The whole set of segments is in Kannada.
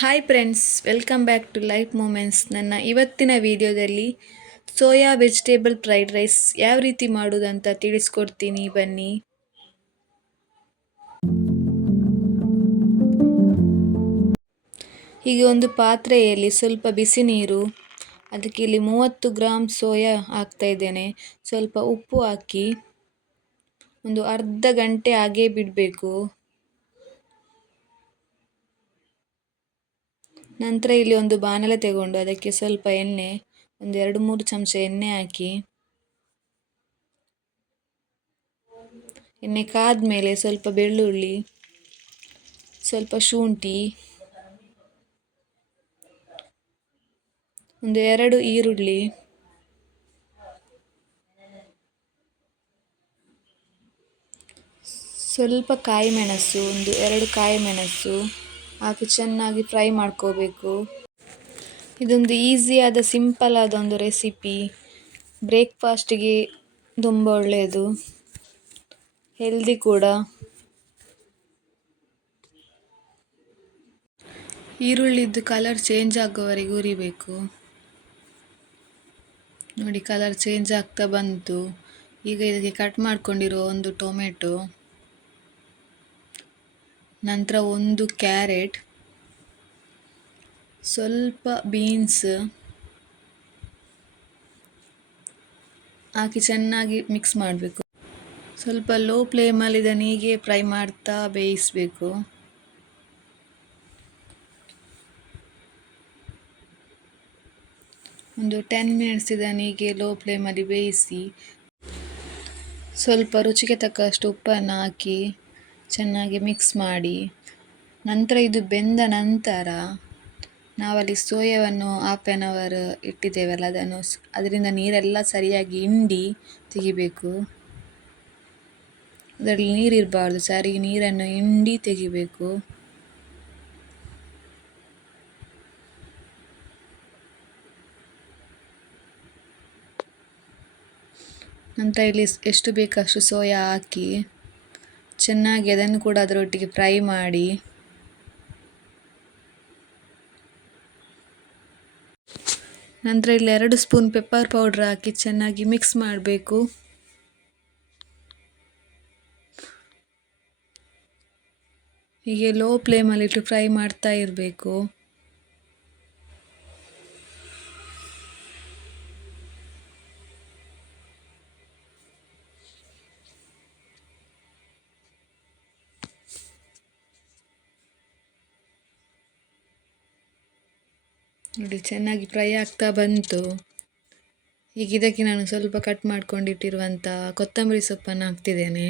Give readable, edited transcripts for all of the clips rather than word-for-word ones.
Hi friends, welcome back to life moments. ನನ್ನ ಇವತ್ತಿನ ವಿಡಿಯೋದಲ್ಲಿ ಸೋಯಾ ವೆಜಿಟೇಬಲ್ ಫ್ರೈಡ್ ರೈಸ್ ಯಾವ ರೀತಿ ಮಾಡೋದಂತ ತಿಳಿಸ್ಕೊಡ್ತೀನಿ, ಬನ್ನಿ. ಹೀಗೆ ಒಂದು ಪಾತ್ರೆಯಲ್ಲಿ ಸ್ವಲ್ಪ ಬಿಸಿ ನೀರು, ಅದಕ್ಕೆ ಇಲ್ಲಿ 30 ಗ್ರಾಮ್ ಸೋಯಾ ಹಾಕ್ತಾ ಇದ್ದೇನೆ. ಸ್ವಲ್ಪ ಉಪ್ಪು ಹಾಕಿ ಒಂದು ಅರ್ಧ ಗಂಟೆ ಹಾಗೇ ಬಿಡಬೇಕು. ನಂತರ ಇಲ್ಲಿ ಒಂದು ಬಾಣಲೆ ತಗೊಂಡು ಅದಕ್ಕೆ ಸ್ವಲ್ಪ ಎಣ್ಣೆ, ಒಂದು 2-3 ಚಮಚ ಎಣ್ಣೆ ಹಾಕಿ, ಎಣ್ಣೆ ಕಾದ್ಮೇಲೆ ಸ್ವಲ್ಪ ಬೆಳ್ಳುಳ್ಳಿ, ಸ್ವಲ್ಪ ಶುಂಠಿ, ಒಂದು 2 ಈರುಳ್ಳಿ, ಸ್ವಲ್ಪ ಕಾಯಿ ಮೆಣಸು, ಒಂದು 2 ಕಾಯಿ ಮೆಣಸು ಹಾಕಿ ಚೆನ್ನಾಗಿ ಫ್ರೈ ಮಾಡ್ಕೋಬೇಕು. ಇದೊಂದು ಈಸಿಯಾದ ಸಿಂಪಲ್ ಆದ ಒಂದು ರೆಸಿಪಿ. ಬ್ರೇಕ್ಫಾಸ್ಟಿಗೆ ತುಂಬ ಒಳ್ಳೆಯದು, ಹೆಲ್ದಿ ಕೂಡ. ಈರುಳ್ಳಿದ್ದು ಕಲರ್ ಚೇಂಜ್ ಆಗೋವರೆಗೆ ಹುರಿಬೇಕು. ನೋಡಿ, ಕಲರ್ ಚೇಂಜ್ ಆಗ್ತಾ ಬಂತು. ಈಗ ಇದಕ್ಕೆ ಕಟ್ ಮಾಡ್ಕೊಂಡಿರೋ ಒಂದು ಟೊಮೆಟೊ, ನಂತರ ಒಂದು ಕ್ಯಾರೆಟ್, ಸ್ವಲ್ಪ ಬೀನ್ಸ್ ಹಾಕಿ ಚೆನ್ನಾಗಿ ಮಿಕ್ಸ್ ಮಾಡಬೇಕು. ಸ್ವಲ್ಪ ಲೋ ಫ್ಲೇಮಲ್ಲಿ ಇದನ್ನು ಹೀಗೆ ಫ್ರೈ ಮಾಡ್ತಾ ಬೇಯಿಸಬೇಕು. ಒಂದು 10 ಮಿನಿಟ್ಸ್ ಇದನ್ನು ಹೀಗೆ ಲೋ ಫ್ಲೇಮಲ್ಲಿ ಬೇಯಿಸಿ, ಸ್ವಲ್ಪ ರುಚಿಗೆ ತಕ್ಕಷ್ಟು ಉಪ್ಪನ್ನು ಹಾಕಿ ಚೆನ್ನಾಗಿ ಮಿಕ್ಸ್ ಮಾಡಿ, ನಂತರ ಇದು ಬೆಂದ ನಂತರ ನಾವಲ್ಲಿ ಸೋಯಾವನ್ನು 1/2 ಅವರ್ ಇಟ್ಟಿದ್ದೇವಲ್ಲ, ಅದರಿಂದ ನೀರೆಲ್ಲ ಸರಿಯಾಗಿ ಹಿಂಡಿ ತೆಗಿಬೇಕು. ಅದರಲ್ಲಿ ನೀರಿರಬಾರ್ದು, ಸರಿ ನೀರನ್ನು ಹಿಂಡಿ ತೆಗಿಬೇಕು. ನಂತರ ಇಲ್ಲಿ ಎಷ್ಟು ಬೇಕಷ್ಟು ಸೋಯಾ ಹಾಕಿ ಚೆನ್ನಾಗಿ ಅದನ್ನು ಕೂಡ ಅದರೊಟ್ಟಿಗೆ ಫ್ರೈ ಮಾಡಿ, ನಂತರ ಇಲ್ಲಿ 2 ಸ್ಪೂನ್ ಪೆಪ್ಪರ್ ಪೌಡ್ರ್ ಹಾಕಿ ಚೆನ್ನಾಗಿ ಮಿಕ್ಸ್ ಮಾಡಬೇಕು. ಹೀಗೆ ಲೋ ಫ್ಲೇಮಲ್ಲಿಟ್ಟು ಫ್ರೈ ಮಾಡ್ತಾ ಇರಬೇಕು. ನೋಡಿ, ಚೆನ್ನಾಗಿ ಫ್ರೈ ಆಗ್ತಾ ಬಂತು. ಈಗ ಇದಕ್ಕೆ ನಾನು ಸ್ವಲ್ಪ ಕಟ್ ಮಾಡ್ಕೊಂಡಿಟ್ಟಿರುವಂಥ ಕೊತ್ತಂಬರಿ ಸೊಪ್ಪನ್ನು ಹಾಕ್ತಿದ್ದೇನೆ.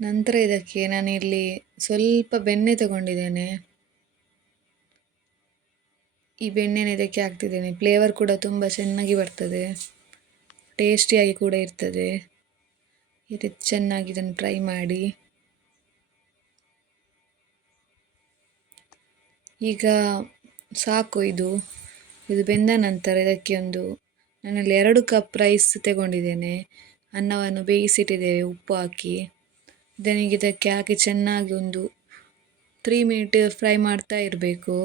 ನಂತರ ಇದಕ್ಕೆ ನಾನಿಲ್ಲಿ ಸ್ವಲ್ಪ ಬೆಣ್ಣೆ ತಗೊಂಡಿದ್ದೇನೆ. ಈ ಬೆಣ್ಣೆನ ಇದಕ್ಕೆ ಹಾಕ್ತಿದ್ದೇನೆ. ಫ್ಲೇವರ್ ಕೂಡ ತುಂಬ ಚೆನ್ನಾಗಿ ಬರ್ತದೆ, ಟೇಸ್ಟಿಯಾಗಿ ಕೂಡ ಇರ್ತದೆ. ಈ ರೀತಿ ಚೆನ್ನಾಗಿ ಇದನ್ನು ಫ್ರೈ ಮಾಡಿ. ಈಗ ಸಾಕು, ಇದು ಬೆಂದ ನಂತರ ಇದಕ್ಕೆ ನಾನಲ್ಲಿ 2 ಕಪ್ ರೈಸ್ ತಗೊಂಡಿದ್ದೇನೆ. ಅನ್ನವನ್ನು ಬೇಯಿಸಿಟ್ಟಿದ್ದೇವೆ ಉಪ್ಪು ಹಾಕಿ. ಇದಕ್ಕೆ ಹಾಕಿ ಚೆನ್ನಾಗಿ ಒಂದು 3 ಮಿನಿಟ್ ಫ್ರೈ ಮಾಡ್ತಾ ಇರಬೇಕು.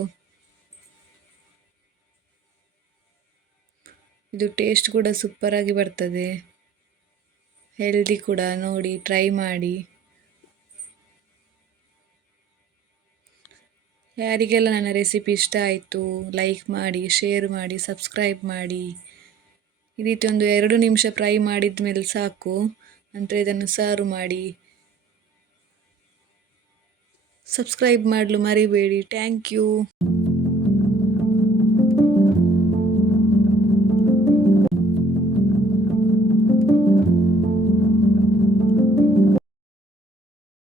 ಇದು ಟೇಸ್ಟ್ ಕೂಡ ಸೂಪರಾಗಿ ಬರ್ತದೆ, ಹೆಲ್ದಿ ಕೂಡ. ನೋಡಿ, ಟ್ರೈ ಮಾಡಿ. ಯಾರಿಗೆಲ್ಲ ನನ್ನ ರೆಸಿಪಿ ಇಷ್ಟ ಆಯಿತು ಲೈಕ್ ಮಾಡಿ, ಶೇರ್ ಮಾಡಿ, ಸಬ್ಸ್ಕ್ರೈಬ್ ಮಾಡಿ. ಈ ರೀತಿ ಒಂದು 2 ನಿಮಿಷ ಫ್ರೈ ಮಾಡಿದ ಮೇಲೆ ಸಾಕು. ನಂತರ ಇದನ್ನು ಸರ್ವ್ ಮಾಡಿ. ಸಬ್ಸ್ಕ್ರೈಬ್ ಮಾಡಲು ಮರಿಬೇಡಿ. Thank you.